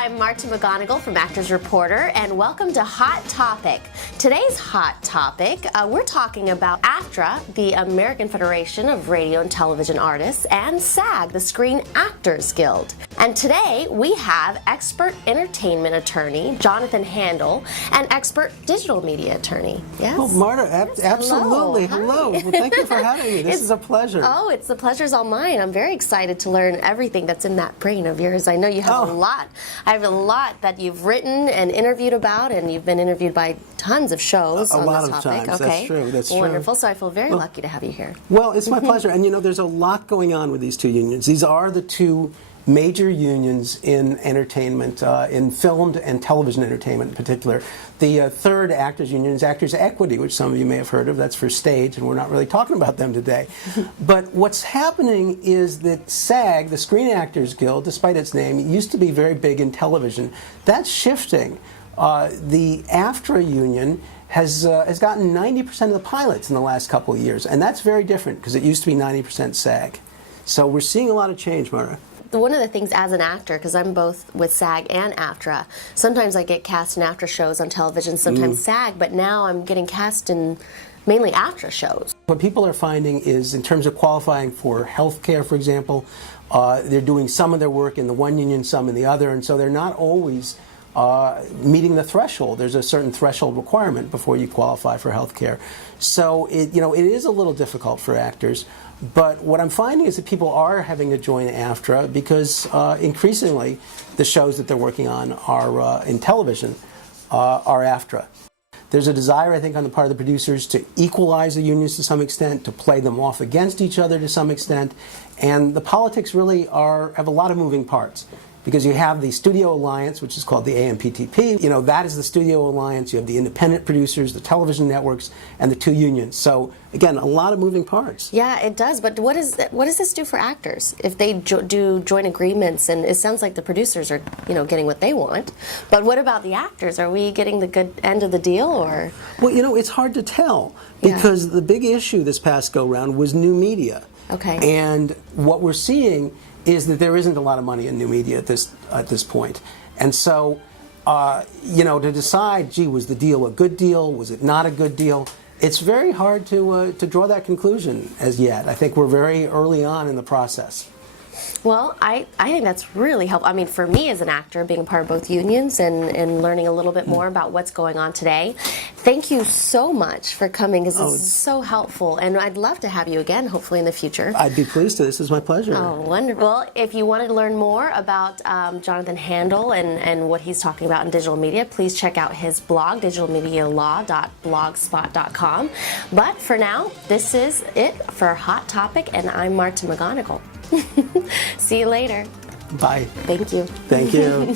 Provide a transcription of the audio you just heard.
I'm Marta McGonigal from Actors Reporter, and welcome to Hot Topic. Today's Hot Topic, we're talking about AFTRA, the American Federation of Radio and Television Artists, and SAG, the Screen Actors Guild. And today we have expert entertainment attorney Jonathan Handel and expert digital media attorney. Yes? Well, Marta, absolutely. Hello. Well, thank you for having me. This is a pleasure. Oh, the pleasure's all mine. I'm very excited to learn everything that's in that brain of yours. I know you have a lot. I have a lot that you've written and interviewed about, and you've been interviewed by tons of shows on this topic. Times. Okay. That's true. That's Wonderful. true. So I feel very lucky to have you here. Well, it's my pleasure. And you know, there's a lot going on with these two unions. These are the two major unions in entertainment, in filmed and television entertainment in particular. The third actors union is Actors Equity, which some of you may have heard of. That's for stage, and we're not really talking about them today. But what's happening is that SAG, the Screen Actors Guild, despite its name, used to be very big in television. That's shifting. The AFTRA union has gotten 90% of the pilots in the last couple of years, and that's very different because it used to be 90% SAG. So we're seeing a lot of change, Mara. One of the things as an actor, because I'm both with SAG and AFTRA, sometimes I get cast in AFTRA shows on television, sometimes SAG, but now I'm getting cast in mainly AFTRA shows. What people are finding is, in terms of qualifying for health care, for example, they're doing some of their work in the one union, some in the other, and so they're not always meeting the threshold. There's a certain threshold requirement before you qualify for health care. So it is a little difficult for actors. But what I'm finding is that people are having to join AFTRA because increasingly the shows that they're working on are in television are AFTRA. There's a desire, I think, on the part of the producers to equalize the unions to some extent, to play them off against each other to some extent, and the politics really have a lot of moving parts. Because you have the Studio Alliance, which is called the AMPTP. You know, that is the Studio Alliance. You have the independent producers, the television networks, and the two unions. So, again, a lot of moving parts. Yeah, it does. But what does this do for actors? If they do joint agreements, and it sounds like the producers are, getting what they want. But what about the actors? Are we getting the good end of the deal, or? Well, it's hard to tell because the big issue this past go-round was new media. Okay. And what we're seeing is that there isn't a lot of money in new media at this point. And so, to decide, gee, was the deal a good deal? Was it not a good deal? It's very hard to draw that conclusion as yet. I think we're very early on in the process. Well, I think that's really helpful. I mean, for me as an actor, being a part of both unions and learning a little bit more about what's going on today, thank you so much for coming because this is so helpful. And I'd love to have you again, hopefully in the future. I'd be pleased to. This is my pleasure. Oh, wonderful. If you want to learn more about Jonathan Handel and what he's talking about in digital media, please check out his blog, digitalmedialaw.blogspot.com. But for now, this is it for Hot Topic, and I'm Marta McGonigal. See you later. Bye. Thank you. Thank you.